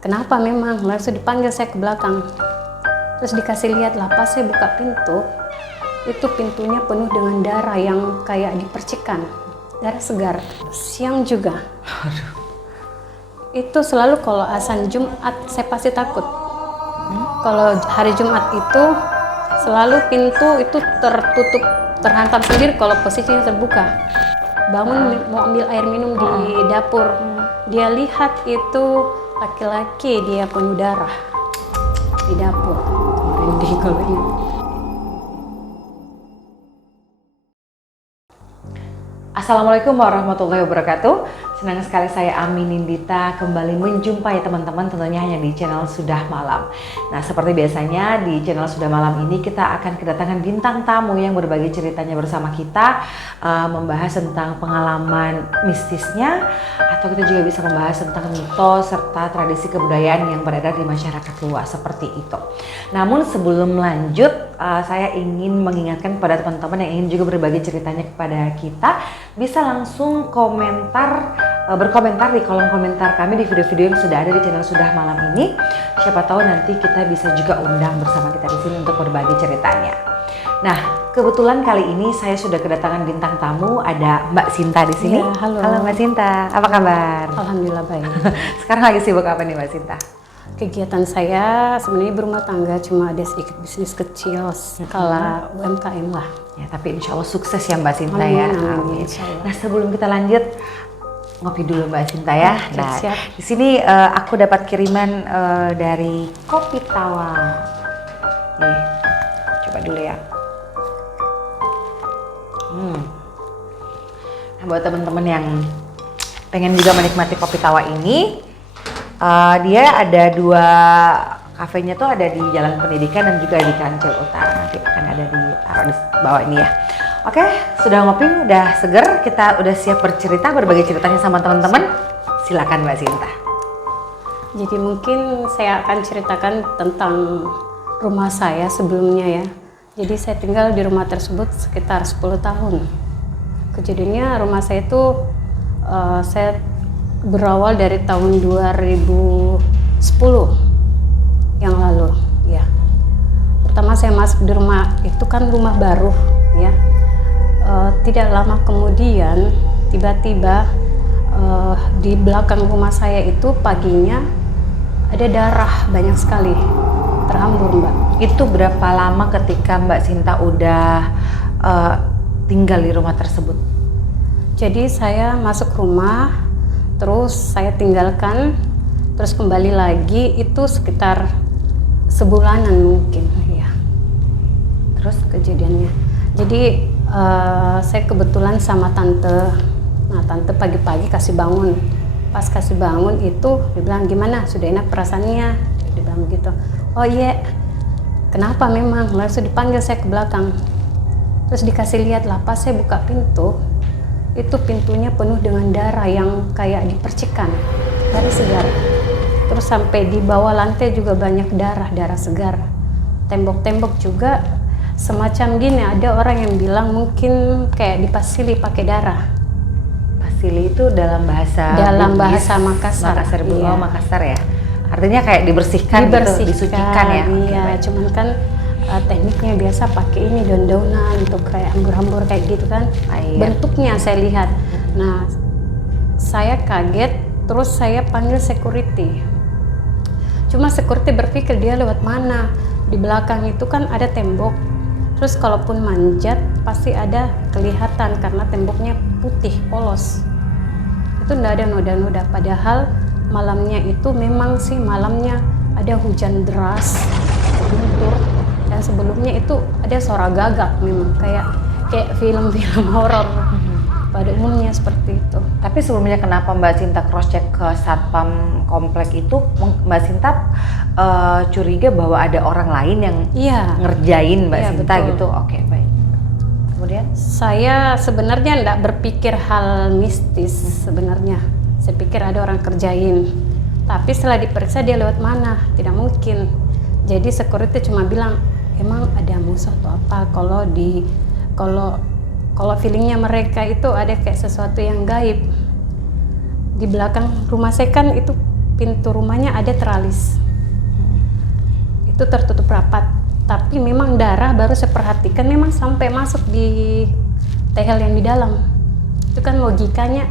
kenapa memang? Langsung dipanggil saya ke belakang. Terus dikasih lihat lah, pas saya buka pintu, itu pintunya penuh dengan darah yang kayak dipercikan. Darah segar, siang juga. Itu selalu kalau azan Jumat saya pasti takut. Kalau hari Jumat itu selalu pintu itu tertutup, terhantam sendiri kalau posisinya terbuka. Bangun mau ambil air minum di dapur, dia lihat itu laki-laki dia penuh darah di dapur. Merinding kalau ingat. Assalamualaikum warahmatullahi wabarakatuh. Senang sekali saya Ami Nindita kembali menjumpai teman-teman tentunya hanya di channel Sudah Malam. Nah, seperti biasanya di channel Sudah Malam ini kita akan kedatangan bintang tamu yang berbagi ceritanya bersama kita, membahas tentang pengalaman mistisnya, atau kita juga bisa membahas tentang mitos serta tradisi kebudayaan yang beredar di masyarakat luas seperti itu. Namun sebelum lanjut, saya ingin mengingatkan kepada teman-teman yang ingin juga berbagi ceritanya kepada kita, bisa langsung berkomentar di kolom komentar kami di video-video yang sudah ada di channel Sudah Malam ini. Siapa tahu nanti kita bisa juga undang bersama kita di sini untuk berbagi ceritanya. Nah, kebetulan kali ini saya sudah kedatangan bintang tamu, ada Mbak Sinta di sini. Ya, halo. Halo Mbak Sinta, apa kabar? Alhamdulillah baik. Sekarang lagi sibuk apa nih Mbak Sinta? Kegiatan saya sebenarnya berumah tangga, cuma ada sedikit bisnis kecil skala UMKM lah. Ya, tapi insya Allah sukses ya Mbak Sinta ya. Amin. Nah, sebelum kita lanjut, ngopi dulu Mbak Sinta ya. Oke, Nah, siap. di sini aku dapat kiriman dari Kopi Tawa. Nih, coba dulu ya. Nah, buat teman-teman yang pengen juga menikmati Kopi Tawa ini, dia ada dua kafenya tuh, ada di Jalan Pendidikan dan juga di Kancil Utara. Nanti akan ada ditaruh di bawah ini ya. Oke, sudah ngopi, udah seger, kita udah siap bercerita, berbagi ceritanya sama teman-teman. Silakan Mbak Sinta. Jadi mungkin saya akan ceritakan tentang rumah saya sebelumnya ya. Jadi saya tinggal di rumah tersebut sekitar 10 tahun. Kejadiannya rumah saya itu saya berawal dari tahun 2010 yang lalu ya. Pertama saya masuk di rumah itu kan rumah baru ya. Tidak lama kemudian tiba-tiba di belakang rumah saya itu paginya ada darah banyak sekali terhambur Mbak. Itu berapa lama ketika Mbak Sinta udah tinggal di rumah tersebut? Jadi saya masuk rumah, terus saya tinggalkan, terus kembali lagi itu sekitar sebulanan mungkin ya. Terus kejadiannya. Jadi saya kebetulan sama tante. Nah, tante pagi-pagi kasih bangun. Pas kasih bangun itu dia bilang, "Gimana? Sudah enak perasaannya?" Dia bilang begitu. "Oh iya." Kenapa memang? Langsung dipanggil saya ke belakang. Terus dikasih lihat lah, pas saya buka pintu, itu pintunya penuh dengan darah yang kayak dipercikan, darah segar. Terus sampai di bawah lantai juga banyak darah segar. Tembok-tembok juga semacam gini, ada orang yang bilang mungkin kayak dipasili pakai darah. Pasili itu dalam bahasa Bugis, Makassar. Iya. Makassar ya. Artinya kayak dibersihkan gitu, disucikan ya. Iya, cuman kan tekniknya biasa pakai ini daun-daunan untuk kayak hambur-hambur kayak gitu kan. Iya. Bentuknya saya lihat. Nah, saya kaget, terus saya panggil security. Cuma security berpikir dia lewat mana? Di belakang itu kan ada tembok. Terus kalaupun manjat pasti ada kelihatan karena temboknya putih, polos. Itu enggak ada noda-noda, padahal malamnya itu memang sih malamnya ada hujan deras, guntur, dan sebelumnya itu ada suara gagak memang kayak film-film horor. Pada umumnya seperti itu. Tapi sebelumnya kenapa Mbak Sinta cross check ke satpam komplek itu, Mbak Sinta curiga bahwa ada orang lain yang ngerjain Mbak Sinta betul. gitu. Oke, baik. Kemudian saya sebenarnya enggak berpikir hal mistis sebenarnya. Saya pikir ada orang kerjain. Tapi setelah diperiksa dia lewat mana? Tidak mungkin. Jadi security cuma bilang, emang ada musuh atau apa? Kalau feelingnya mereka itu ada kayak sesuatu yang gaib. Di belakang rumah saya kan itu pintu rumahnya ada teralis. Itu tertutup rapat. Tapi memang darah baru saya perhatikan memang sampai masuk di tegel yang di dalam. Itu kan logikanya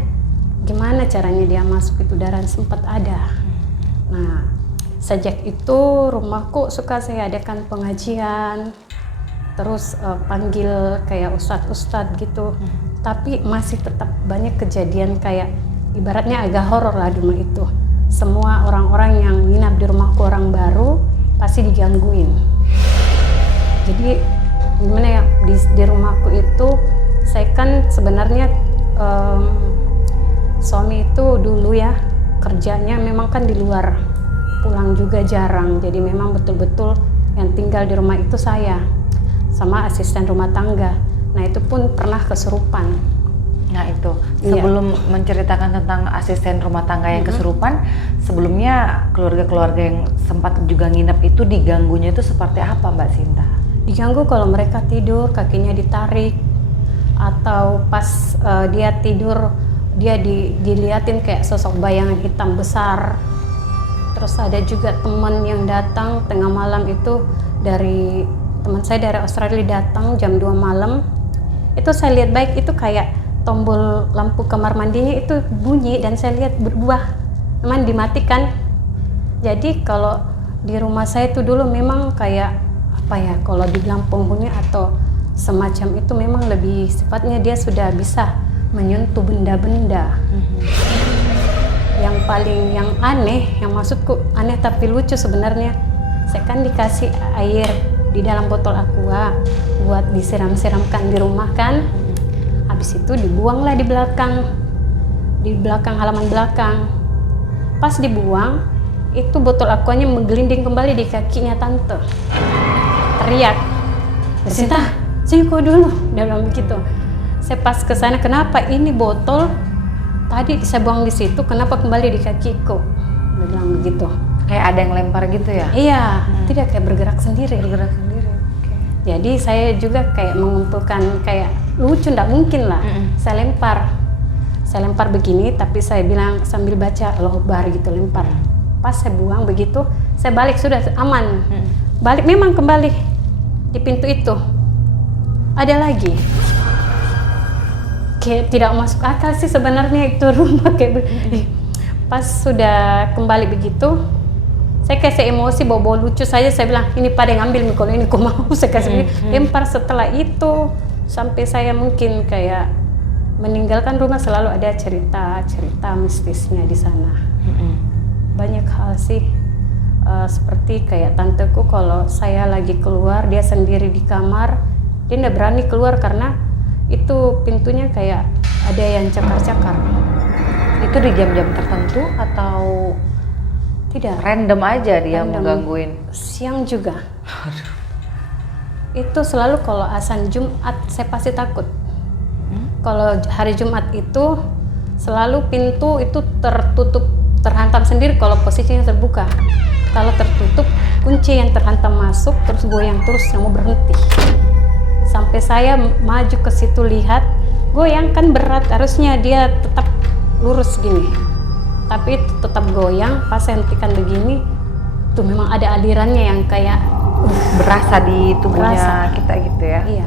gimana caranya dia masuk, itu darah sempat ada. Nah, sejak itu rumahku suka saya adakan pengajian, terus panggil kayak ustadz gitu. Tapi masih tetap banyak kejadian kayak ibaratnya agak horor lah di rumah itu. Semua orang-orang yang nginap di rumahku, orang baru, pasti digangguin. Jadi gimana ya, di rumahku itu saya kan sebenarnya suami itu dulu ya kerjanya memang kan di luar, pulang juga jarang. Jadi memang betul-betul yang tinggal di rumah itu saya sama asisten rumah tangga. Nah itu pun pernah kesurupan. Nah itu, sebelum menceritakan tentang asisten rumah tangga yang kesurupan, sebelumnya keluarga-keluarga yang sempat juga nginep itu diganggunya itu seperti apa Mbak Sinta? Diganggu kalau mereka tidur kakinya ditarik, atau pas dia tidur dia diliatin kayak sosok bayangan hitam besar. Terus ada juga teman yang datang tengah malam itu, dari teman saya dari Australia datang jam 2 malam. Itu saya lihat baik, itu kayak tombol lampu kamar mandinya itu bunyi dan saya lihat berubah, memang dimatikan. Jadi kalau di rumah saya itu dulu memang kayak apa ya, kalau dibilang penghuni atau semacam itu memang lebih sifatnya dia sudah bisa menyentuh benda-benda. Yang aneh, yang maksudku aneh tapi lucu sebenarnya, saya kan dikasih air di dalam botol aqua buat disiram-siramkan di rumah kan. Habis itu dibuanglah di belakang halaman belakang. Pas dibuang, itu botol aquanya menggelinding kembali di kakinya tante. Teriak, "Sinta, sini kau dulu," dia bilang begitu. Saya pas ke sana, "Kenapa ini botol tadi saya buang di situ, kenapa kembali di kakiku?" Dia bilang begitu. Kayak ada yang lempar gitu ya? Iya, tidak kayak bergerak sendiri. Okay. Jadi saya juga kayak mengumpulkan kayak lucu, ndak mungkin lah. Saya lempar begini, tapi saya bilang sambil baca Allahu Akbar gitu, lempar. Pas saya buang begitu, saya balik sudah aman. Balik memang kembali di pintu itu. Ada lagi. Kayak tidak masuk akal sih sebenarnya itu rumah kayak pas sudah kembali begitu, saya kasih emosi bawa lucu saja, saya bilang ini pada ngambil kalau ini aku mau, saya kasih lempar. Setelah itu sampai saya mungkin kayak meninggalkan rumah selalu ada cerita mistisnya di sana. Banyak hal sih, seperti kayak tanteku kalau saya lagi keluar dia sendiri di kamar, dia tidak berani keluar karena itu pintunya kayak ada yang cakar-cakar. Itu di jam-jam tertentu atau tidak? Random aja dia menggangguin? Siang juga. Itu selalu kalau azan Jumat saya pasti takut. Kalau hari Jumat itu selalu pintu itu tertutup, terhantam sendiri kalau posisinya terbuka. Kalau tertutup, kunci yang terhantam masuk terus goyang terus, nggak mau berhenti. Sampai saya maju ke situ lihat, goyang kan berat, harusnya dia tetap lurus gini. Tapi itu tetap goyang, pas saya hentikan begini, tuh memang ada alirannya yang kayak berasa di tubuhnya kita gitu ya? Iya.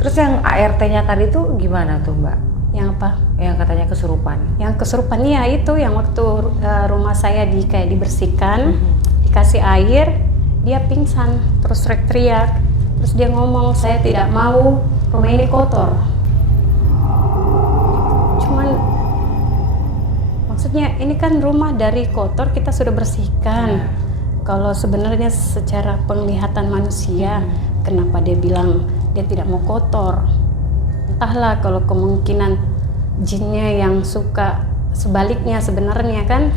Terus yang ART-nya tadi tuh gimana tuh Mbak? Yang apa? Yang katanya kesurupan. Yang kesurupan, iya itu yang waktu rumah saya kayak dibersihkan, dikasih air, dia pingsan, terus teriak. Terus dia ngomong, "Saya tidak mau rumah ini kotor." Cuman maksudnya ini kan rumah dari kotor kita sudah bersihkan. Kalau sebenarnya secara penglihatan manusia, kenapa dia bilang dia tidak mau kotor? Entahlah, kalau kemungkinan jinnya yang suka sebaliknya sebenarnya kan.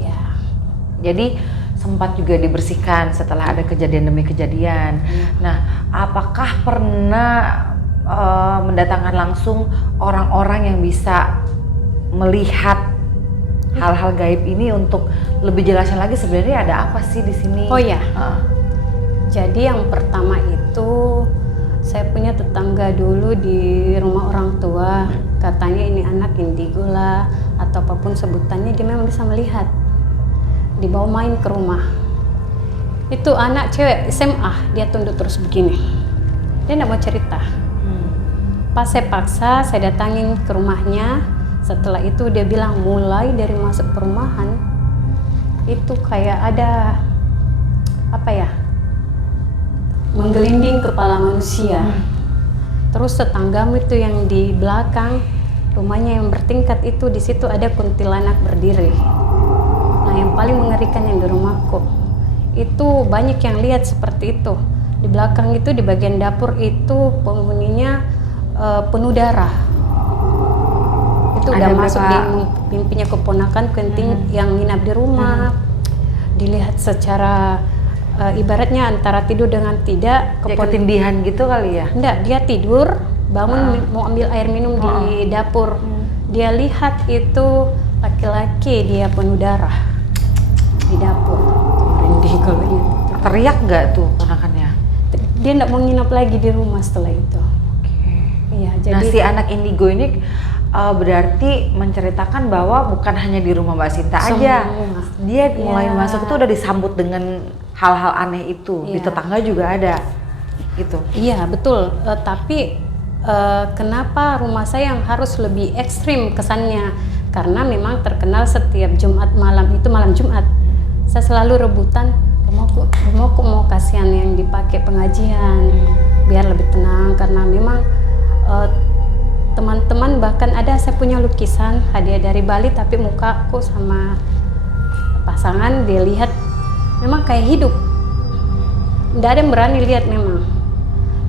Ya. Jadi sempat juga dibersihkan setelah ada kejadian demi kejadian. Nah, apakah pernah mendatangkan langsung orang-orang yang bisa melihat hal-hal gaib ini untuk lebih jelasnya lagi sebenarnya ada apa sih di sini? Oh ya. Jadi yang pertama itu saya punya tetangga dulu di rumah orang tua, katanya ini anak indigo lah atau apapun sebutannya, dia memang bisa melihat. dibawa main ke rumah. Itu anak cewek SMA, dia tunduk terus begini. Dia tidak mau cerita. Pas saya paksa, saya datangin ke rumahnya. Setelah itu dia bilang mulai dari masuk perumahan itu kayak ada apa ya, menggelinding kepala manusia. Terus tetanggamu itu yang di belakang rumahnya yang bertingkat itu, di situ ada kuntilanak berdiri. Nah, yang paling mengerikan yang di rumahku itu banyak yang lihat seperti itu. Di belakang itu, di bagian dapur itu penghuninya penuh darah. Itu udah masuk di mimpinya keponakan kenting yang nginap di rumah. Dilihat secara ibaratnya antara tidur dengan tidak. Ketindihan gitu kali ya? Enggak, dia tidur, bangun mau ambil air minum di dapur. Dia lihat itu laki-laki, dia penuh darah di dapur. Merinding kalau itu. Teriak nggak tuh ponakannya? Dia enggak mau nginap lagi di rumah setelah itu. Iya, jadi nah, si anak indigo ini berarti menceritakan bahwa bukan hanya di rumah Mbak Sinta aja. Dia mulai masuk itu udah disambut dengan hal-hal aneh itu. Di tetangga juga ada gitu. Iya, betul. Tapi kenapa rumah saya yang harus lebih ekstrim kesannya? Karena memang terkenal setiap Jumat malam itu malam Jumat. Saya selalu rebutan rumahku mau kasihan yang dipakai pengajian biar lebih tenang, karena memang teman-teman bahkan ada saya punya lukisan hadiah dari Bali, tapi mukaku sama pasangan dia lihat memang kayak hidup, tidak ada yang berani lihat memang.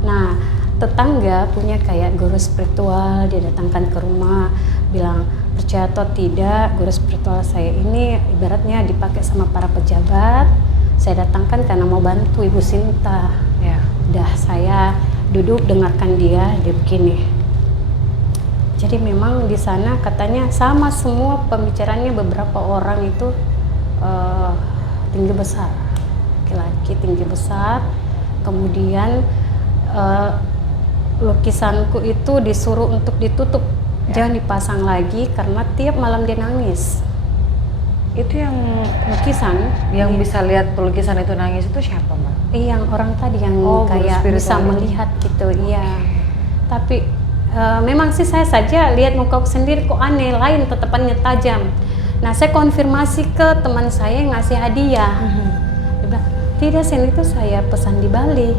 Nah, tetangga punya kayak guru spiritual, dia datangkan ke rumah bilang percaya atau tidak, guru spiritual saya ini ibaratnya dipakai sama para pejabat. Saya datangkan karena mau bantu Ibu Sinta. Udah saya duduk dengarkan dia begini. Jadi memang di sana katanya sama semua pembicaranya, beberapa orang itu tinggi besar, laki-laki tinggi besar. Kemudian lukisanku itu disuruh untuk ditutup, jangan dipasang lagi karena tiap malam dia nangis. Itu yang lukisan, yang bisa lihat lukisan itu nangis itu siapa, Mbak? Yang orang tadi yang kayak bisa melihat gitu, iya. Tapi memang sih saya saja lihat mukaku sendiri kok aneh, lain tatapannya tajam. Nah, saya konfirmasi ke teman saya yang ngasih hadiah. Dia bilang, tidak, sen itu saya pesan di Bali.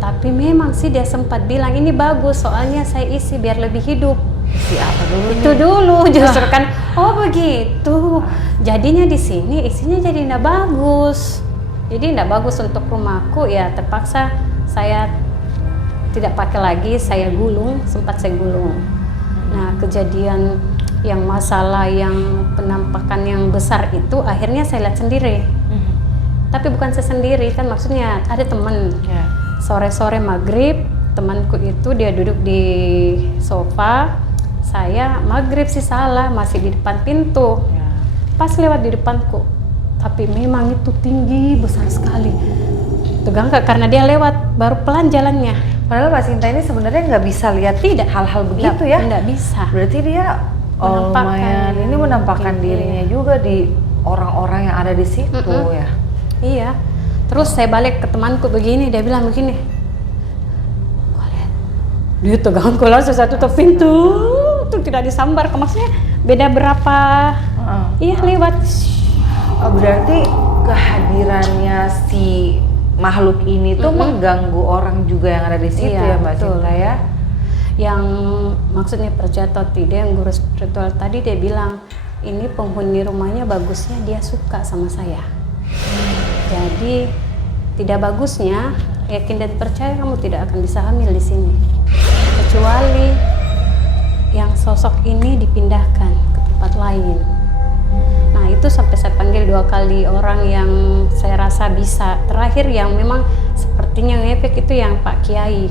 Tapi memang sih dia sempat bilang ini bagus, soalnya saya isi biar lebih hidup. Isi apa dulu? Itu dulu justru kan. Oh begitu. Jadinya di sini isinya jadi tidak bagus. Jadi tidak bagus untuk rumahku, ya terpaksa saya tidak pakai lagi, saya gulung, sempat saya gulung. Nah, kejadian yang masalah yang penampakan yang besar itu akhirnya saya lihat sendiri. Tapi bukan saya sendiri, kan maksudnya ada teman. Sore-sore maghrib, temanku itu dia duduk di sofa, saya maghrib sih salah, masih di depan pintu. Pas lewat di depanku, tapi memang itu tinggi, besar sekali. Tegang karena dia lewat, baru pelan jalannya. Padahal Mbak Sinta ini sebenarnya nggak bisa lihat tidak hal-hal begitu ya? Nggak bisa. Berarti dia menampakkan dirinya juga di orang-orang yang ada di situ ya? Iya. Terus saya balik ke temanku begini, dia bilang begini, kok lihat? Dia tegang langsung satu tutup pintu, tuh tidak disambar, maksudnya beda berapa? Iya lewat. Berarti kehadirannya si makhluk ini tuh mengganggu orang juga yang ada di situ ya Mbak Sinta ya? Yang maksudnya percaya atau tidak, yang guru spiritual tadi dia bilang ini penghuni rumahnya bagusnya dia suka sama saya. Jadi tidak bagusnya, yakin dan percaya kamu tidak akan bisa hamil di sini, kecuali yang sosok ini dipindahkan ke tempat lain. Nah itu sampai saya panggil 2 kali orang yang saya rasa bisa. Terakhir yang memang sepertinya ngefek itu yang Pak Kiai.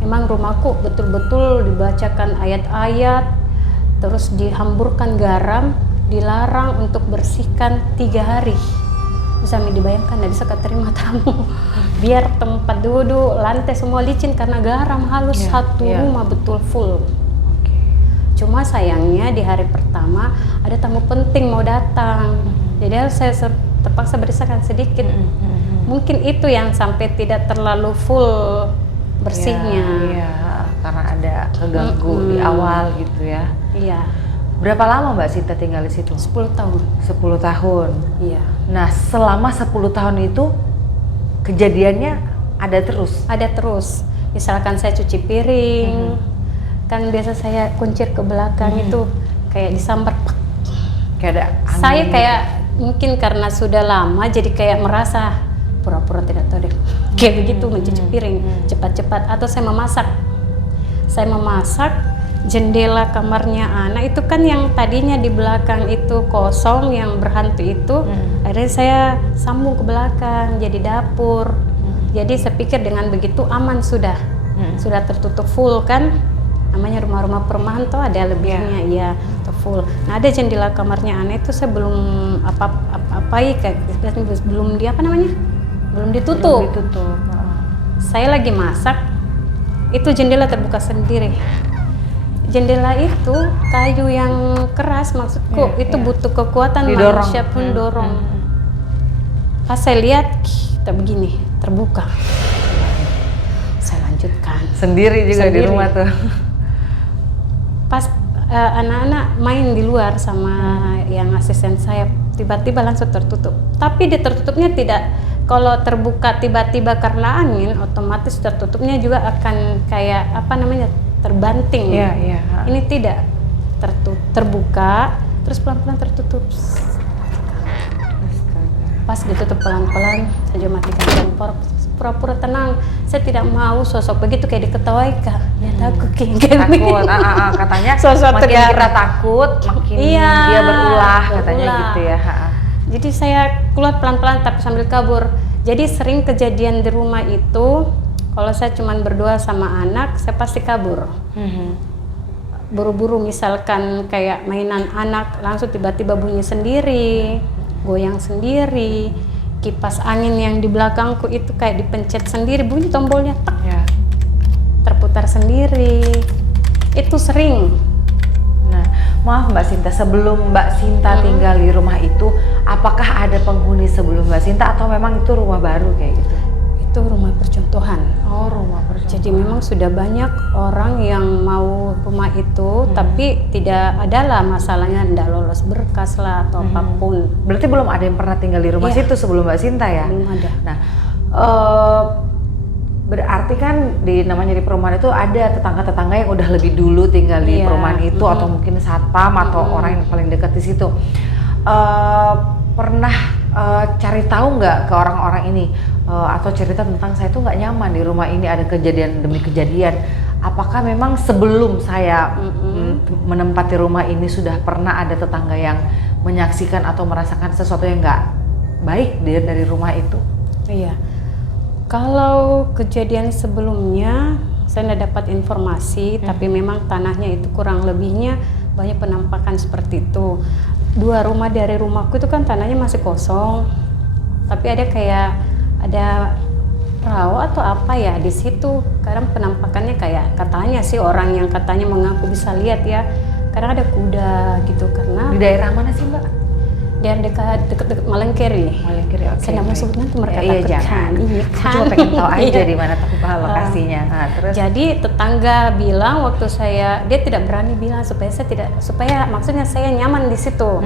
Memang rumahku betul-betul dibacakan ayat-ayat, terus dihamburkan garam, dilarang untuk bersihkan 3 hari. Bisa dibayangkan, tidak bisa keterima tamu. Biar tempat duduk, lantai semua licin karena garam halus, satu rumah betul full. Cuma sayangnya di hari pertama ada tamu penting mau datang. Jadi saya terpaksa berisakan sedikit. Mungkin itu yang sampai tidak terlalu full bersihnya. Iya, karena ada keganggu di awal gitu ya. Iya. Berapa lama Mbak Sinta tinggal di situ? 10 tahun. 10 tahun. Iya. Nah, selama 10 tahun itu kejadiannya ada terus? Ada terus. Misalkan saya cuci piring, kan biasa saya kuncir ke belakang itu kayak disambar. Kayak ada angin. Saya kayak mungkin karena sudah lama jadi kayak merasa pura-pura tidak tahu deh. Kayak begitu mencuci piring cepat-cepat, atau saya memasak. Saya memasak, jendela kamarnya anak itu kan yang tadinya di belakang itu kosong yang berhantu itu, akhirnya saya sambung ke belakang jadi dapur. Jadi saya pikir dengan begitu aman sudah tertutup full kan. Namanya rumah-rumah perumahan tuh ada lebihnya ya full. Nah ada jendela kamarnya anak itu saya belum belum belum ditutup. Saya lagi masak, itu jendela terbuka sendiri. Jendela itu kayu yang keras, maksudku itu butuh kekuatan didorong. Manusia pun dorong. Pas saya lihat kita begini terbuka, saya lanjutkan Sendiri juga di rumah tuh. Pas anak-anak main di luar sama yang asisten saya, tiba-tiba langsung tertutup. Tapi dia tertutupnya tidak, kalau terbuka tiba-tiba karena angin, otomatis tertutupnya juga akan kayak terbanting. Iya. Ini tidak terbuka, terus pelan-pelan tertutup. Pas ditutup pelan-pelan, saya matikan kompor, pura-pura tenang. Saya tidak mau sosok begitu kayak diketawai Kak. Ya takut Takut, katanya sosok makin tegar. kita takut, makin dia berulah katanya gitu ya. Jadi saya keluar pelan-pelan tapi sambil kabur. Jadi sering kejadian di rumah itu, kalau saya cuma berdua sama anak, saya pasti kabur. Buru-buru misalkan kayak mainan anak, langsung tiba-tiba bunyi sendiri, goyang sendiri. Kipas angin yang di belakangku itu kayak dipencet sendiri, bunyi tombolnya tak, terputar sendiri. Itu sering. Nah, maaf Mbak Sinta, sebelum Mbak Sinta tinggal di rumah itu, apakah ada penghuni sebelum Mbak Sinta atau memang itu rumah baru kayak gitu? Itu rumah percontohan. Oh, rumah percontohan. Jadi memang sudah banyak orang yang mau rumah itu, tapi tidak adalah masalahnya, tidak lolos berkas lah atau apapun. Berarti belum ada yang pernah tinggal di rumah situ sebelum Mbak Sinta ya? Belum ada. Nah, berarti kan namanya di perumahan itu ada tetangga-tetangga yang udah lebih dulu tinggal di perumahan itu, atau mungkin satpam atau orang yang paling dekat di situ. Pernah cari tahu nggak ke orang-orang ini atau cerita tentang saya tuh nggak nyaman di rumah ini, ada kejadian demi kejadian. Apakah memang sebelum saya menempati rumah ini sudah pernah ada tetangga yang menyaksikan atau merasakan sesuatu yang nggak baik dari rumah itu? Iya. Kalau kejadian sebelumnya saya tidak dapat informasi, tapi memang tanahnya itu kurang lebihnya banyak penampakan seperti itu. 2 rumah dari rumahku itu kan tanahnya masih kosong, tapi ada kayak ada rawa atau apa ya di situ. Kadang penampakannya kayak katanya sih orang yang katanya mengaku bisa lihat ya. Kadang ada kuda gitu karena. Di daerah mana sih Mbak? Dia dekat Malengkeri. Malengkeri, oke. Saya nggak mau sebut nanti mereka iya, takut jangan. Iya kan. Cuma pengen tahu aja di mana lokasinya. Nah, terus. Jadi tetangga bilang waktu dia tidak berani bilang supaya maksudnya saya nyaman di situ.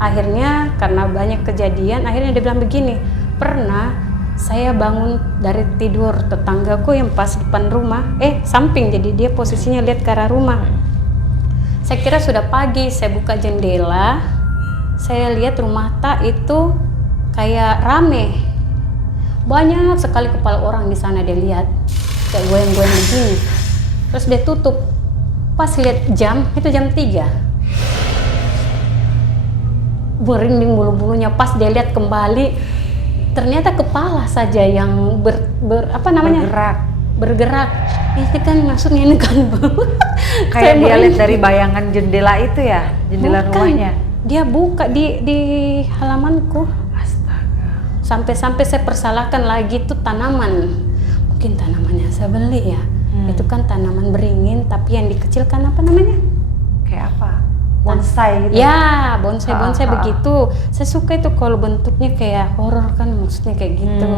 Akhirnya karena banyak kejadian, akhirnya dia bilang begini, pernah saya bangun dari tidur, tetanggaku yang pas depan rumah, samping, jadi dia posisinya lihat ke arah rumah. Saya kira sudah pagi, saya buka jendela, saya lihat rumah itu kayak rame, banyak sekali kepala orang di sana. Dia lihat kayak goyang-goyang begini, terus dia tutup. Pas lihat jam, itu jam 3, merinding bulu-bulunya. Pas dia lihat kembali, ternyata kepala saja yang bergerak. Itu kan maksudnya ini kan kayak dia lihat dari bayangan jendela itu ya, jendela rumahnya. Dia buka di halamanku. Astaga. Sampai-sampai saya persalahkan lagi itu tanaman. Mungkin tanamannya saya beli ya. Itu kan tanaman beringin, tapi yang dikecilkan apa namanya? Kayak apa? bonsai gitu. Ya, bonsai Ha. begitu. Saya suka itu kalau bentuknya kayak horor kan, maksudnya kayak gitu.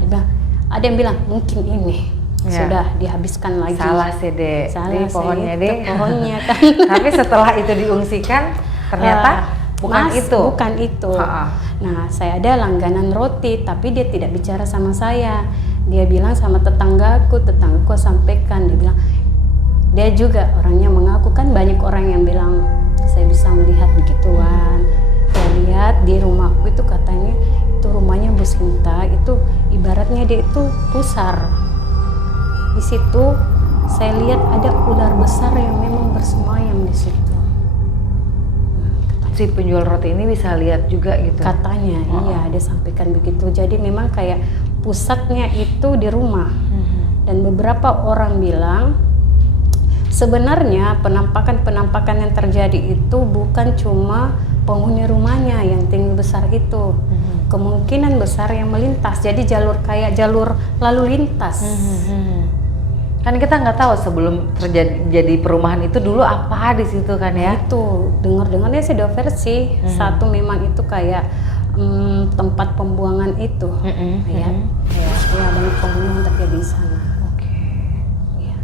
Dia bilang, ada yang bilang mungkin ini sudah dihabiskan lagi. Salah sih deh, Salah pohonnya itu, deh. pohonnya kan. Tapi setelah itu diungsikan, ternyata bukan itu. Bukan itu. Nah, saya ada langganan roti, tapi dia tidak bicara sama saya. Dia bilang sama tetanggaku sampaikan, dia bilang, dia juga orangnya mengaku, kan banyak orang yang bilang saya bisa melihat begituan. Saya lihat di rumahku itu katanya itu rumahnya Bu Sinta, itu ibaratnya dia itu pusar. Di situ saya lihat ada ular besar yang memang bersemayam di situ. Si penjual roti ini bisa lihat juga gitu. Katanya, iya, dia sampaikan begitu. Jadi memang kayak pusatnya itu di rumah. Dan beberapa orang bilang sebenarnya penampakan yang terjadi itu bukan cuma penghuni rumahnya yang tinggi besar itu. Kemungkinan besar yang melintas. Jadi kayak jalur lalu lintas. Kan kita nggak tahu sebelum terjadi perumahan itu dulu apa di situ kan ya. Itu dengar-dengarnya sih dua versi. Satu memang itu kayak tempat pembuangan itu. Ya banyak pembunuhan terjadi di sana. Ya.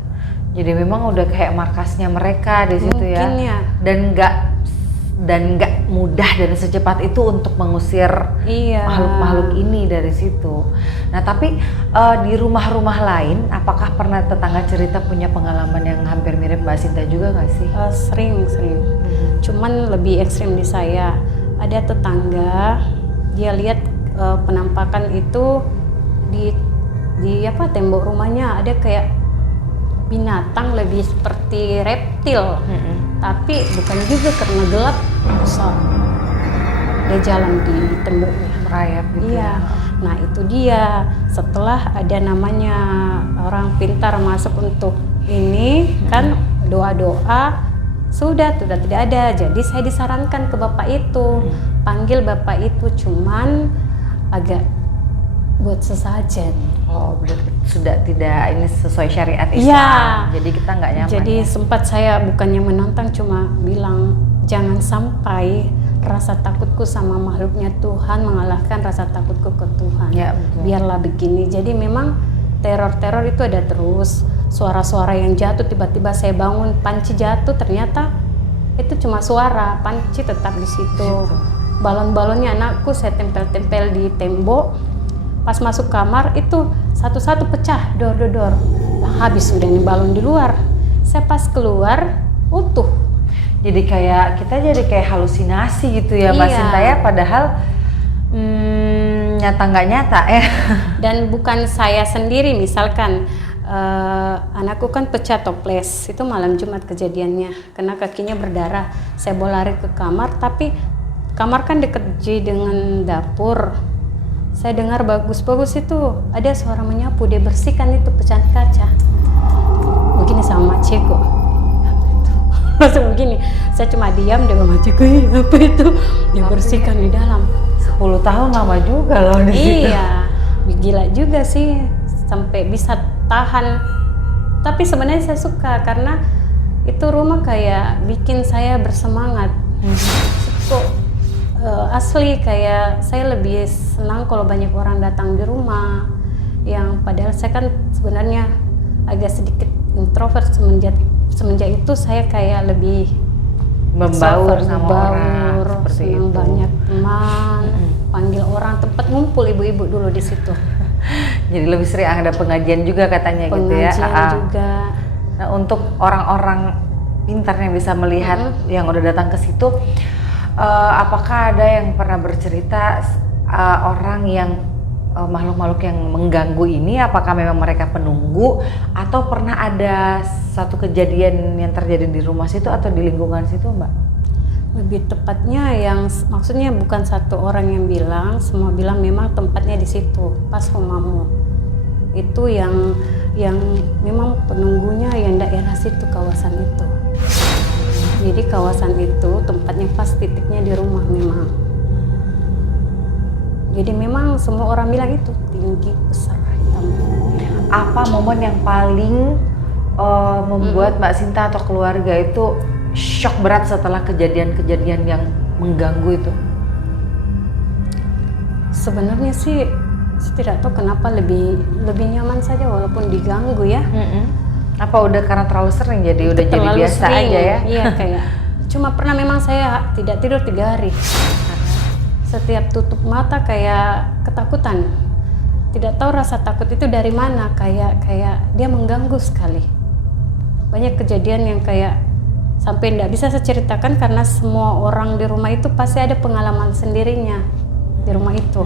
Jadi memang udah kayak markasnya mereka di situ. Mungkin ya. Dan nggak mudah dan secepat itu untuk mengusir makhluk-makhluk ini dari situ. Nah tapi di rumah-rumah lain, apakah pernah tetangga cerita punya pengalaman yang hampir mirip Mbak Sinta juga nggak sih? Sering. Cuman lebih ekstrim di saya. Ada tetangga, dia lihat penampakan itu di tembok rumahnya ada kayak binatang lebih seperti reptil. Tapi bukan juga karena gelap besar. Dia jalan di temboknya merayap gitu. Iya. Nah itu dia, setelah ada namanya orang pintar masuk untuk ini kan doa-doa sudah tidak ada. Jadi saya disarankan ke bapak itu, panggil bapak itu, cuman agak buat sesajen. Oh, berarti sudah tidak ini sesuai syariat Islam. Iya. Jadi kita nggak nyaman. Jadi sempat saya bukannya menantang, cuma bilang jangan sampai rasa takutku sama makhluknya Tuhan mengalahkan rasa takutku ke Tuhan. Ya, betul. Biarlah begini. Jadi memang teror itu ada terus. Suara-suara yang jatuh, tiba-tiba saya bangun, panci jatuh, ternyata itu cuma suara, panci tetap di situ. Balon-balonnya anakku saya tempel-tempel di tembok. Pas masuk kamar itu satu-satu pecah, dor. Nah, habis sudah nih balon di luar. Saya pas keluar utuh. Jadi kita jadi kayak halusinasi gitu ya Mbak Sinta ya, padahal nyata nggak nyata ya. Dan bukan saya sendiri, misalkan anakku kan pecah toples, itu malam Jumat kejadiannya, karena kakinya berdarah. Saya bawa lari ke kamar, tapi kamar kan deket dengan dapur. Saya dengar bagus-bagus itu ada suara menyapu, dia bersihkan itu pecahan kaca. Begini sama makcikku. Langsung begini, saya cuma diam, dia sama makcikku, apa itu? Dia bersihkan di dalam. 10 tahun lama juga loh di situ. Iya, gila juga sih sampai bisa tahan. Tapi sebenarnya saya suka karena itu rumah kayak bikin saya bersemangat. Kok asli kayak saya lebih senang kalau banyak orang datang di rumah, yang padahal saya kan sebenarnya agak sedikit introvert. Semenjak itu saya kayak lebih membaur sama orang seperti senang, itu. banyak teman, panggil orang, tempat ngumpul ibu-ibu dulu di situ. Jadi lebih sering ada pengajian juga katanya gitu ya. Pengajian juga. Nah untuk orang-orang pintar yang bisa melihat yang udah datang ke situ, apakah ada yang pernah bercerita orang yang makhluk-makhluk yang mengganggu ini, apakah memang mereka penunggu atau pernah ada satu kejadian yang terjadi di rumah situ atau di lingkungan situ Mbak? Lebih tepatnya yang maksudnya bukan satu orang yang bilang, semua bilang memang tempatnya di situ, pas rumahmu. Itu yang memang penunggunya yang daerah situ, kawasan itu. Jadi kawasan itu tempatnya pas titiknya di rumah memang. Jadi memang semua orang bilang itu tinggi, besar, hitam. Apa momen yang paling membuat Mbak Sinta atau keluarga itu shock berat setelah kejadian-kejadian yang mengganggu itu? Sebenarnya sih saya tidak tahu kenapa lebih nyaman saja walaupun diganggu ya. Apa udah karena terlalu sering jadi udah jadi Terlalu biasa sering, aja ya? Iya kayak. Cuma pernah memang saya tidak tidur 3 hari. Setiap tutup mata kayak ketakutan. Tidak tahu rasa takut itu dari mana, kayak dia mengganggu sekali. Banyak kejadian yang kayak sampai tidak bisa saya ceritakan karena semua orang di rumah itu pasti ada pengalaman sendirinya di rumah itu.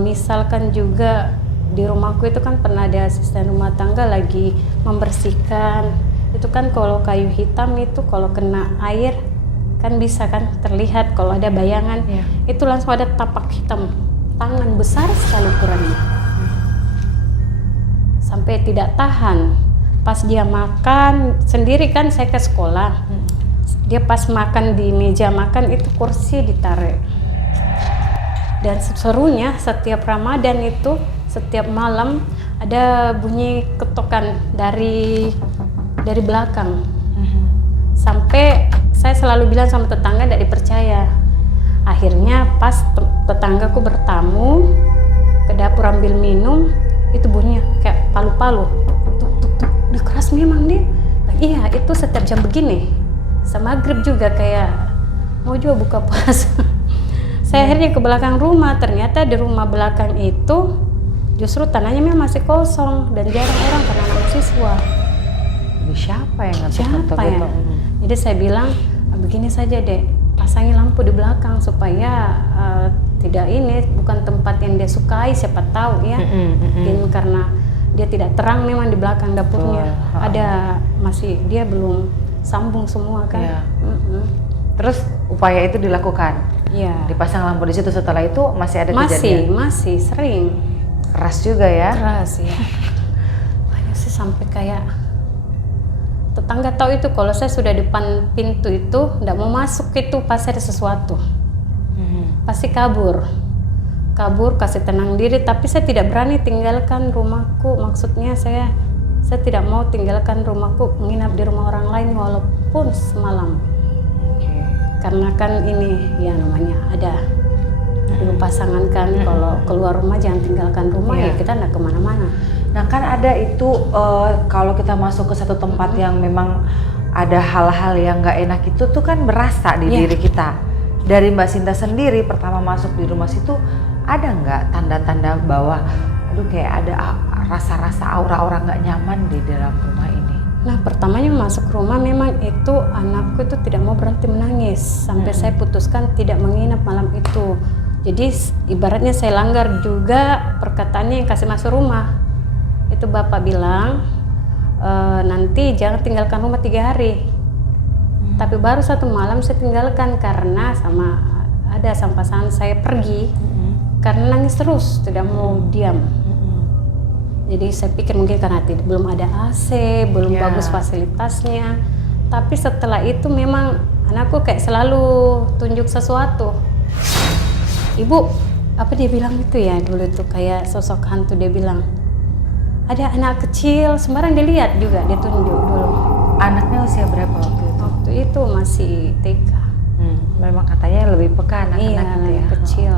Misalkan juga di rumahku itu kan pernah ada asisten rumah tangga lagi membersihkan. Itu kan kalau kayu hitam itu kalau kena air kan bisa kan terlihat kalau ada bayangan. Itu langsung ada tapak hitam, tangan besar sekali ukurannya. Sampai tidak tahan. Pas dia makan sendiri kan saya ke sekolah. Dia pas makan di meja makan itu kursi ditarik. Dan serunya setiap Ramadan itu setiap malam ada bunyi ketokan dari belakang. Sampai saya selalu bilang sama tetangga tidak dipercaya. Akhirnya pas tetanggaku bertamu ke dapur ambil minum, itu bunyinya kayak palu-palu. Tuk tuk tuk, dia keras memang dia. Nah, iya, itu setiap jam begini. Sama maghrib juga kayak mau juga buka puasa. Saya akhirnya ke belakang rumah, ternyata di rumah belakang itu justru tanahnya memang masih kosong dan jarang orang karena anak mahasiswa. Siapa yang Siapa ya? Jadi saya bilang begini saja dek, pasangi lampu di belakang supaya tidak ini bukan tempat yang dia sukai, siapa tahu ya. Mungkin karena dia tidak terang memang di belakang dapurnya. Ada masih dia belum sambung semua kan. Terus upaya itu dilakukan. Iya. Dipasang lampu di situ, setelah itu masih ada kejadian. Masih sering. Keras juga ya. Keras ya. Banyak sih sampai kayak tetangga tahu itu kalau saya sudah depan pintu itu tidak mau masuk itu pasti ada sesuatu. Pasti kabur kasih tenang diri, tapi saya tidak berani tinggalkan rumahku. Maksudnya saya tidak mau tinggalkan rumahku menginap di rumah orang lain walaupun semalam. Karena kan ini ya namanya ada ibu pasangan kan, kalau keluar rumah jangan tinggalkan rumah ya kita tidak kemana-mana. Nah kan ada itu kalau kita masuk ke satu tempat yang memang ada hal-hal yang nggak enak itu tuh kan berasa di diri kita. Dari Mbak Sinta sendiri pertama masuk di rumah situ ada nggak tanda-tanda bahwa aduh kayak ada rasa-rasa aura-aura nggak nyaman di dalam rumah ini? Nah pertamanya masuk rumah memang itu anakku itu tidak mau berhenti menangis sampai saya putuskan tidak menginap malam itu. Jadi ibaratnya saya langgar juga perkataannya yang kasih masuk rumah. Itu bapak bilang nanti jangan tinggalkan rumah 3 hari. Tapi baru 1 malam saya tinggalkan karena ada pasangan saya pergi karena nangis terus tidak mau diam. Jadi saya pikir mungkin karena belum ada AC, belum bagus fasilitasnya. Tapi setelah itu memang anakku kayak selalu tunjuk sesuatu. Ibu, apa dia bilang itu ya dulu tuh kayak sosok hantu, dia bilang. Ada anak kecil, sembarang dilihat juga, dia tunjuk dulu. Anaknya usia berapa waktu itu? Waktu itu masih TK. Memang katanya lebih peka anak-anak gitu ya? Kecil.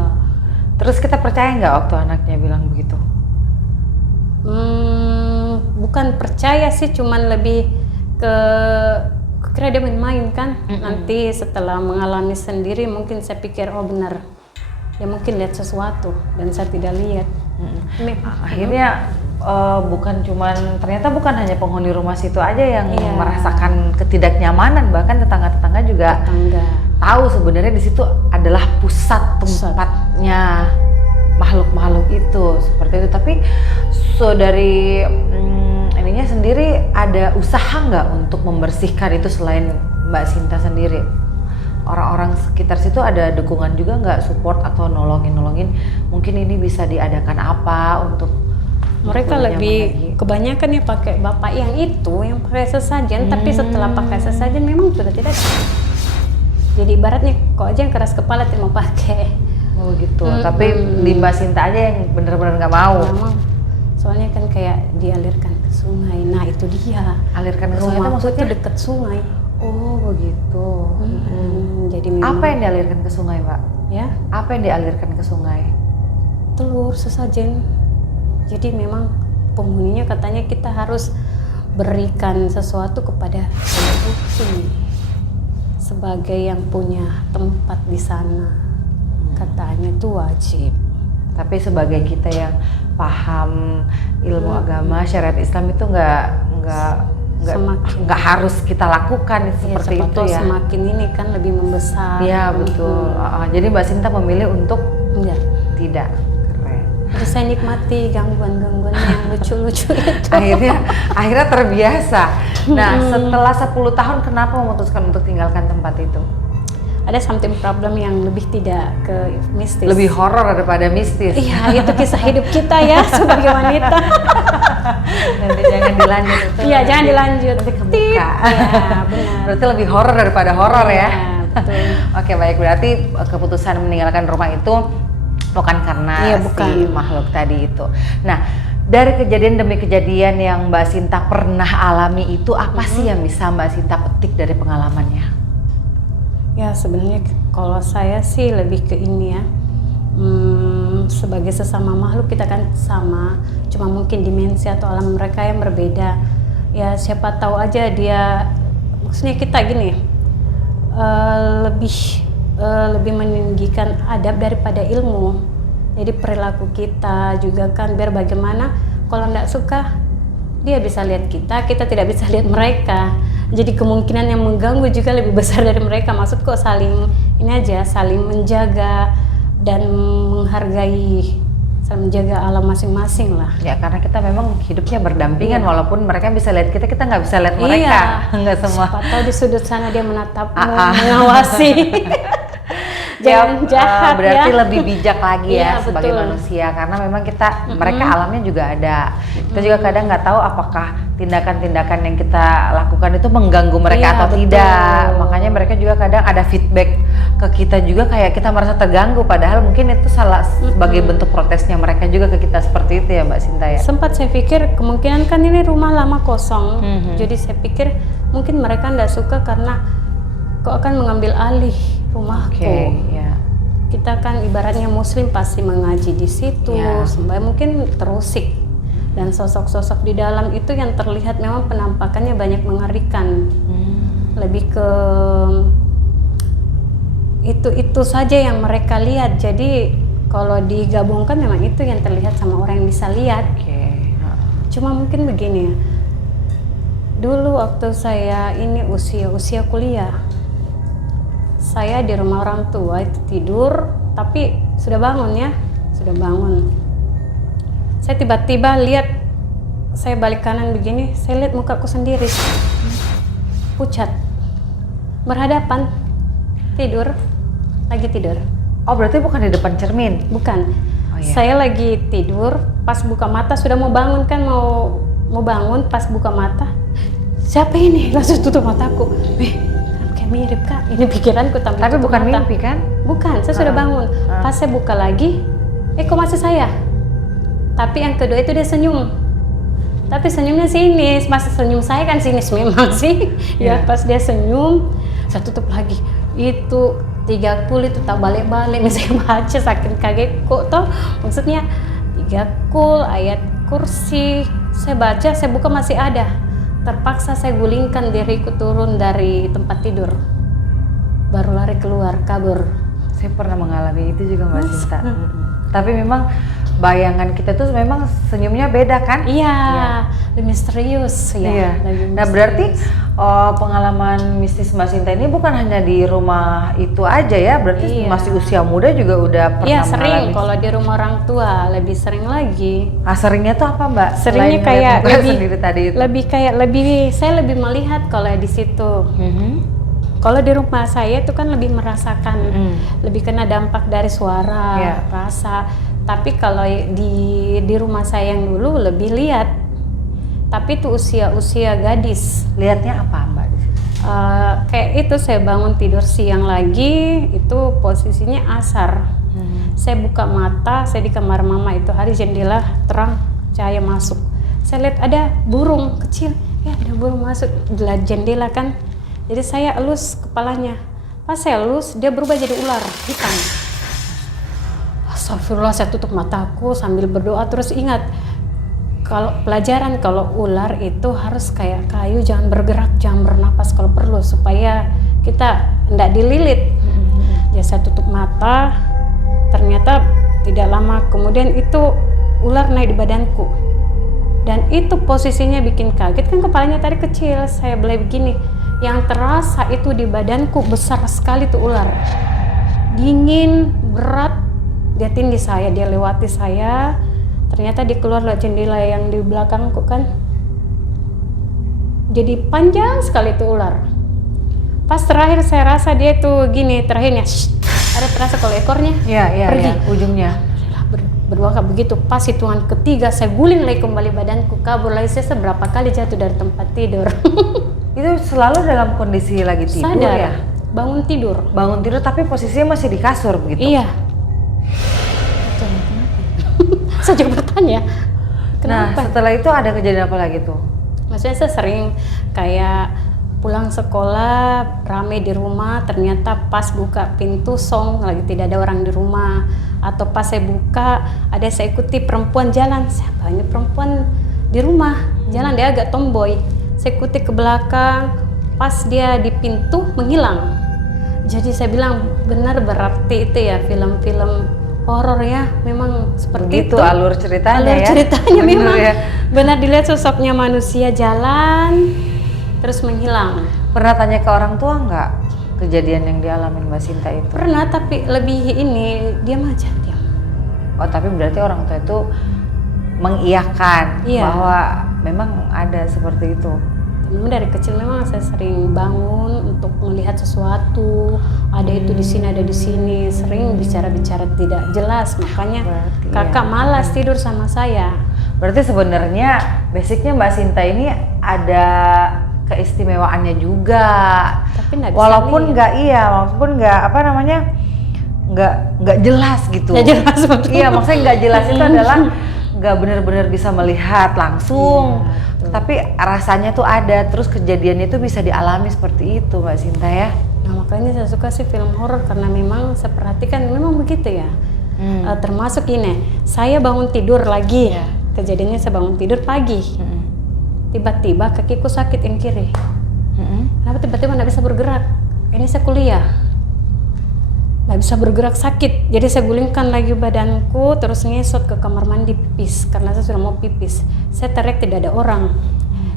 Terus kita percaya nggak waktu anaknya bilang begitu? Bukan percaya sih, cuman lebih kira dia main-main kan. Nanti setelah mengalami sendiri mungkin saya pikir oh benar, dia mungkin lihat sesuatu dan saya tidak lihat. Akhirnya ternyata bukan hanya penghuni rumah situ aja yang merasakan ketidaknyamanan, bahkan tetangga-tetangga juga tahu sebenarnya di situ adalah pusat tempatnya makhluk-makhluk itu seperti itu. Tapi dari ininya sendiri ada usaha nggak untuk membersihkan itu selain Mbak Sinta sendiri? Orang-orang sekitar situ ada dukungan juga nggak, support atau nolongin mungkin ini bisa diadakan apa untuk mereka lebih kebanyakan ya pakai bapak yang pakai sesajen, tapi setelah pakai sesajen memang sudah tidak ada. Jadi ibaratnya kok aja yang keras kepala tidak mau pakai. Oh gitu. Tapi di Mbak Sinta aja yang benar-benar nggak mau. Soalnya kan kayak dialirkan ke sungai. Nah itu dia. Alirkan ke sungai itu Rumahku maksudnya? itu dekat sungai. Oh begitu. Jadi memang, Apa yang dialirkan ke sungai, Mbak? ya Apa yang dialirkan ke sungai? telur sesajen. Jadi memang penghuninya katanya kita harus berikan sesuatu kepada penghuni sebagai yang punya tempat di sana. Katanya itu wajib. Tapi sebagai kita yang paham ilmu agama syariat Islam itu nggak harus kita lakukan seperti siapa itu tahu ya. Semakin ini kan lebih membesar. Iya betul. Jadi Mbak Sinta memilih untuk Enggak. tidak. Keren. Terus saya nikmati gangguan-gangguan yang lucu-lucu itu. akhirnya terbiasa. Nah setelah 10 tahun kenapa memutuskan untuk tinggalkan tempat itu? Ada something problem yang lebih tidak ke mistis. Lebih horor daripada mistis. Iya, itu kisah hidup kita ya sebagai wanita. Nanti jangan dilanjut itu. Iya, jangan dilanjut. Nanti kebuka. Iya, benar. Berarti lebih horor daripada horor ya. Iya, betul. Oke baik, berarti keputusan meninggalkan rumah itu bukan karena si makhluk tadi itu. Nah dari kejadian demi kejadian yang Mbak Sinta pernah alami itu apa sih yang bisa Mbak Sinta petik dari pengalamannya? Ya sebenarnya kalau saya sih lebih ke ini ya, sebagai sesama makhluk kita kan sama, cuma mungkin dimensi atau alam mereka yang berbeda. Ya siapa tahu aja dia, maksudnya kita gini, lebih meninggikan adab daripada ilmu. Jadi perilaku kita juga kan biar bagaimana kalau nggak suka dia bisa lihat kita tidak bisa lihat mereka. Jadi kemungkinan yang mengganggu juga lebih besar dari mereka. Maksudku saling menjaga dan menghargai, saling menjaga alam masing-masing lah. Ya karena kita memang hidupnya berdampingan, walaupun mereka bisa lihat kita nggak bisa lihat mereka. Nggak semua. Siapa tahu di sudut sana dia menatapmu, mengawasi. Jangan jahat berarti ya. lebih bijak lagi ya sebagai manusia, karena memang mereka alamnya juga ada. Kita juga kadang nggak tahu apakah tindakan-tindakan yang kita lakukan itu mengganggu mereka atau tidak. Makanya mereka juga kadang ada feedback ke kita juga kayak kita merasa terganggu, padahal mungkin itu salah sebagai bentuk protesnya mereka juga ke kita seperti itu ya Mbak Sinta ya. Sempat saya pikir kemungkinan kan ini rumah lama kosong, jadi saya pikir mungkin mereka nggak suka karena kok akan mengambil alih rumahku. Kita kan ibaratnya muslim pasti mengaji di situ, sembah mungkin terusik, dan sosok-sosok di dalam itu yang terlihat memang penampakannya banyak mengerikan. Lebih ke itu saja yang mereka lihat. Jadi kalau digabungkan memang itu yang terlihat sama orang yang bisa lihat. Cuma mungkin begini ya, dulu waktu saya ini usia kuliah, saya di rumah orang tua itu tidur, tapi sudah bangun. Saya tiba-tiba lihat, saya balik kanan begini, saya lihat mukaku sendiri, pucat, berhadapan, lagi tidur. Oh berarti bukan di depan cermin? Bukan. Saya lagi tidur, pas buka mata sudah mau bangun kan, mau bangun, pas buka mata, siapa ini? Langsung tutup mataku. Mirip Kak, ini pikiranku tampil. Tapi bukan mata. Mimpi kan? Bukan, saya sudah bangun. Pas saya buka lagi, kok masih saya? Tapi yang kedua itu dia senyum. Tapi senyumnya sinis, pas senyum saya kan sinis memang sih. Ya pas dia senyum, saya tutup lagi. Itu 30 itu tak balik-balik, saya baca saking kaget kok toh. Maksudnya 3 kul, ayat kursi, saya baca, saya buka masih ada. Terpaksa saya gulingkan diriku turun dari tempat tidur, baru lari keluar, kabur. Saya pernah mengalami itu juga Mbak Sinta. Tapi memang bayangan kita tuh memang senyumnya beda kan? Iya, lebih misterius ya. Nah berarti pengalaman mistis Mbak Sinta ini bukan hanya di rumah itu aja ya? Berarti masih usia muda juga udah pernah mengalami? Iya sering, kalau di rumah orang tua lebih sering lagi. Seringnya tuh apa Mbak? Seringnya kayak saya lebih melihat kalau di situ. Kalau di rumah saya itu kan lebih merasakan, lebih kena dampak dari suara, rasa. Tapi kalau di rumah saya yang dulu lebih lihat. Tapi itu usia gadis. Lihatnya apa Mbak di situ? Kayak itu saya bangun tidur siang lagi, itu posisinya asar. Saya buka mata, saya di kamar mama itu hari jendela terang, cahaya masuk. saya lihat ada burung kecil, ada burung masuk di jendela kan. Jadi saya elus kepalanya. Pas saya elus, dia berubah jadi ular hitam. Astagfirullah, saya tutup mataku sambil berdoa. Terus ingat, kalau pelajaran kalau ular itu harus kayak kayu, jangan bergerak, jangan bernapas kalau perlu, supaya kita tidak dililit. Ya saya tutup mata, ternyata tidak lama kemudian itu ular naik di badanku. Dan itu posisinya bikin kaget, kan kepalanya tadi kecil, saya belai begini. Yang terasa itu di badanku besar sekali tuh ular. Dingin, berat, dia tindih saya, dia lewati saya. Ternyata dia keluar lewat jendela yang di belakangku kan. Jadi panjang sekali tuh ular. Pas terakhir saya rasa dia tuh gini, terakhirnya ada terasa kalau ekornya pergi. Ujungnya. Berdua kayak begitu. Pas hitungan ketiga saya guling lagi kembali badanku, kabur lagi. Saya seberapa kali jatuh dari tempat tidur. Itu selalu dalam kondisi lagi tidur sadar, ya? Bangun tidur. Bangun tidur tapi posisinya masih di kasur begitu? Iya. Saya juga bertanya, kenapa? Nah setelah itu ada kejadian apa lagi tuh? Maksudnya saya sering kayak pulang sekolah rame di rumah, ternyata pas buka pintu song lagi tidak ada orang di rumah. Atau pas saya buka ada saya ikuti perempuan jalan, siapa ini perempuan di rumah jalan, dia agak tomboy. Saya ikuti ke belakang, pas dia di pintu menghilang. Jadi saya bilang benar berarti itu ya film-film horor ya, memang seperti begitu itu. Alur ceritanya Alur ya? ceritanya Bener memang ya? benar dilihat sosoknya manusia jalan terus menghilang. Pernah tanya ke orang tua nggak kejadian yang dialami Mbak Sinta itu? Pernah, tapi lebih ini diam aja, diam. Oh tapi berarti orang tua itu mengiyakan bahwa memang ada seperti itu. Memang dari kecil memang saya sering bangun untuk melihat sesuatu, ada itu di sini, ada di sini, sering bicara-bicara tidak jelas, makanya berarti kakak malas tidur sama saya. Berarti sebenarnya basicnya Mbak Sinta ini ada keistimewaannya juga. Tapi nggak bisa walaupun lihat. walaupun nggak apa namanya nggak jelas gitu. Nggak jelas betul. Iya, maksudnya nggak jelas itu adalah nggak benar-benar bisa melihat langsung, tapi rasanya tuh ada, terus kejadiannya itu bisa dialami seperti itu Mbak Sinta ya. Nah makanya saya suka sih film horor karena memang saya perhatikan memang begitu ya. Termasuk ini, saya bangun tidur lagi. Kejadiannya saya bangun tidur pagi. Tiba-tiba kakiku sakit yang kiri. Kenapa tiba-tiba nggak bisa bergerak? Ini saya kuliah. Nggak bisa bergerak, sakit. Jadi saya gulingkan lagi badanku, terus ngesot ke kamar mandi pipis karena saya sudah mau pipis. Saya teriak tidak ada orang.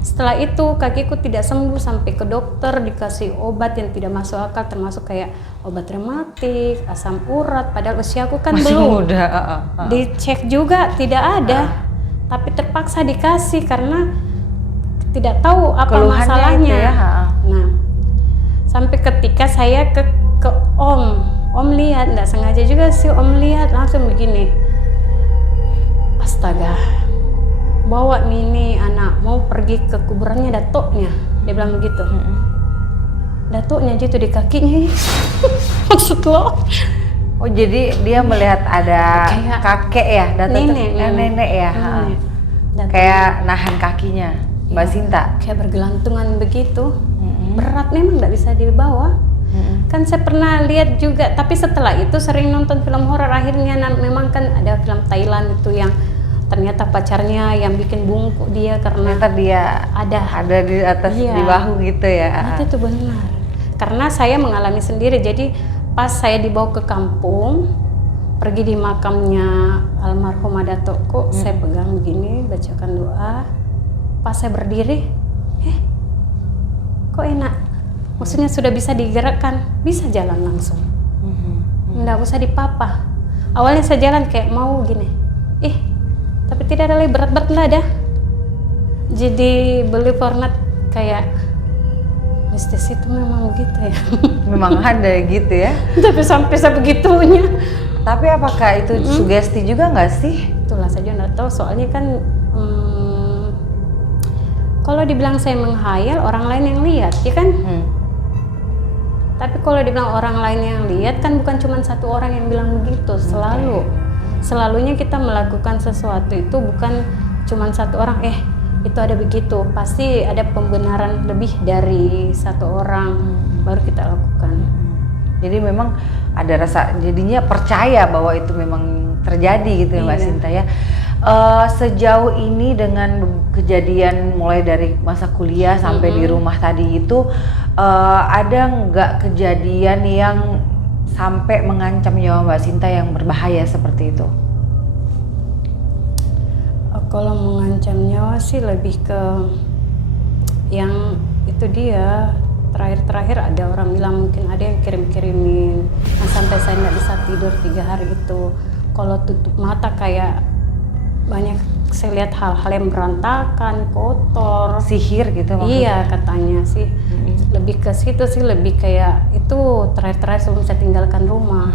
Setelah itu kakiku tidak sembuh, sampai ke dokter dikasih obat yang tidak masuk akal, termasuk kayak obat rematik, asam urat. Padahal usiaku kan masih belum. Muda. Dicek juga tidak ada, tapi terpaksa dikasih karena tidak tahu apa keluhannya masalahnya. itu ya. Nah, sampai ketika saya ke Om lihat, nggak sengaja juga sih Om lihat, langsung begini, astaga, bawa Mini anak mau pergi ke kuburannya datoknya, dia bilang begitu. Datoknya jatuh di kakinya. Maksud lo? Oh jadi dia melihat ada Kayak kakek ya, nenek ya, kayak nahan kakinya Mbak Sinta. Kayak bergelantungan begitu, berat memang nggak bisa dibawa. Kan saya pernah lihat juga, tapi setelah itu sering nonton film horor. Akhirnya memang kan ada film Thailand itu yang ternyata pacarnya yang bikin bungkuk dia karena ternyata dia ada di atas di bahu gitu ya. Itu benar. Karena saya mengalami sendiri. Jadi pas saya dibawa ke kampung, pergi di makamnya almarhum Datukku, saya pegang begini, bacakan doa. Pas saya berdiri, kok enak. Maksudnya sudah bisa digerakkan, bisa jalan langsung. Nggak usah dipapa. Awalnya saya jalan kayak mau gini, tapi tidak ada lagi, berat-berat nggak ada. Jadi beli format kayak mistis itu memang begitu ya. Memang ada gitu ya. Tapi sampai sebegitunya. Tapi apakah itu sugesti juga nggak sih? Itulah saja nggak tahu, soalnya kan kalau dibilang saya menghayal, orang lain yang lihat, ya kan? Tapi kalau dibilang orang lain yang lihat, kan bukan cuma satu orang yang bilang begitu, selalunya kita melakukan sesuatu itu bukan cuma satu orang, itu ada begitu, pasti ada pembenaran lebih dari satu orang baru kita lakukan. Jadi memang ada rasa jadinya percaya bahwa itu memang terjadi gitu ya Mbak Iya. Sinta ya. Sejauh ini dengan kejadian mulai dari masa kuliah sampai di rumah tadi itu ada nggak kejadian yang sampai mengancam nyawa Mbak Sinta yang berbahaya seperti itu? Kalau mengancam nyawa sih lebih ke yang itu dia, terakhir ada orang bilang mungkin ada yang kirim-kirimin, nah, sampai saya nggak bisa tidur 3 hari itu. Kalau tutup mata kayak banyak saya lihat hal-hal yang berantakan, kotor. Sihir gitu maksudnya? Iya katanya sih. Lebih ke situ sih, lebih kayak itu terakhir sebelum saya tinggalkan rumah.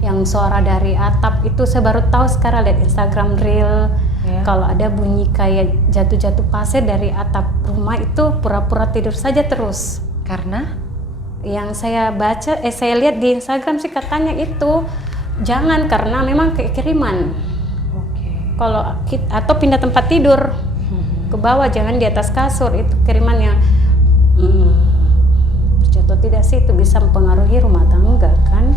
Yang suara dari atap itu saya baru tahu sekarang lihat Instagram Reel. Ya. Kalau ada bunyi kayak jatuh-jatuh pasir dari atap rumah itu pura-pura tidur saja terus. Karena? Yang saya baca, saya lihat di Instagram sih katanya itu jangan, karena memang kayak kiriman. Kalau atau pindah tempat tidur ke bawah, jangan di atas kasur, itu kiriman yang jatuh tidak sih, itu bisa mempengaruhi rumah tangga kan.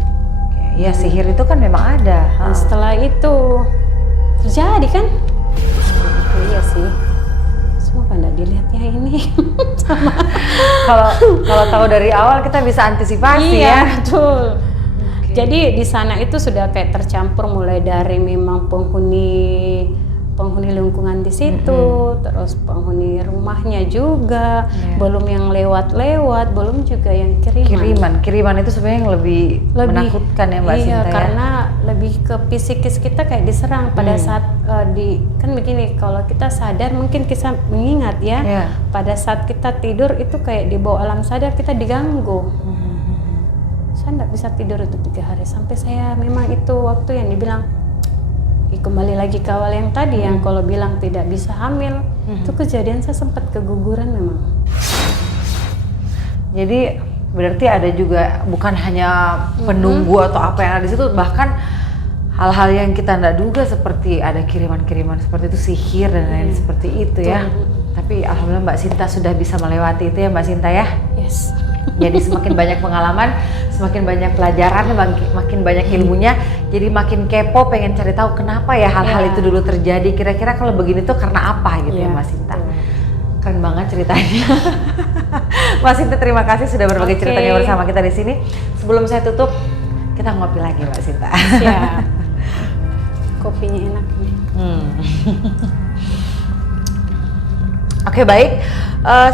Ya sihir itu kan memang ada. Nah, setelah itu terjadi kan. Iya sih, semoga nggak dilihat ya ini. Kalau tahu dari awal kita bisa antisipasi ya. Iya betul. Jadi di sana itu sudah kayak tercampur mulai dari memang penghuni lingkungan di situ, terus penghuni rumahnya juga, belum yang lewat-lewat, belum juga yang Kiriman itu sebenarnya yang lebih menakutkan ya Mbak Sinta ya. Iya, karena lebih ke psikis kita kayak diserang pada saat kan begini, kalau kita sadar mungkin kita mengingat ya, pada saat kita tidur itu kayak di bawah alam sadar kita diganggu. Saya nggak bisa tidur itu 3 hari, sampai saya memang itu waktu yang dibilang kembali lagi ke awal yang tadi yang kalau bilang tidak bisa hamil, itu kejadian saya sempat keguguran memang. Jadi berarti ada juga bukan hanya penunggu atau apa yang ada di situ, bahkan hal-hal yang kita nggak duga seperti ada kiriman-kiriman seperti itu, sihir dan lain seperti itu ya. Tapi alhamdulillah Mbak Sinta sudah bisa melewati itu ya Mbak Sinta ya. Yes. Jadi semakin banyak pengalaman, semakin banyak pelajaran, makin banyak ilmunya. Jadi makin kepo, pengen cari tahu kenapa ya hal-hal itu dulu terjadi. Kira-kira kalau begini tuh karena apa gitu ya Mbak Sinta. Keren banget ceritanya. Mbak Sinta terima kasih sudah berbagi ceritanya bersama kita di sini. Sebelum saya tutup, kita ngopi lagi Mbak Sinta. Siap. Kopinya enak nih. Oke baik,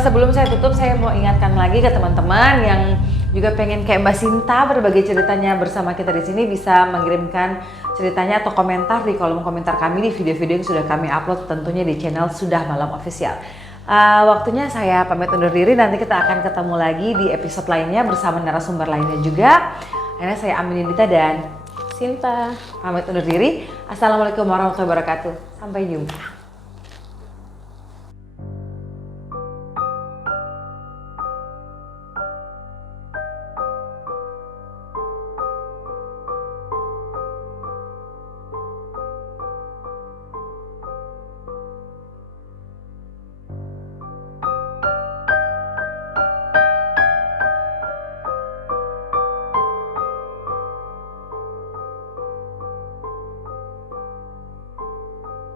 sebelum saya tutup saya mau ingatkan lagi ke teman-teman yang juga pengen kayak Mbak Sinta berbagi ceritanya bersama kita di sini, bisa mengirimkan ceritanya atau komentar di kolom komentar kami di video-video yang sudah kami upload tentunya di channel Sudah Malam Official. Waktunya saya pamit undur diri, nanti kita akan ketemu lagi di episode lainnya bersama narasumber lainnya juga. Akhirnya saya Amin Nindita dan Sinta pamit undur diri. Assalamualaikum warahmatullahi wabarakatuh. Sampai jumpa.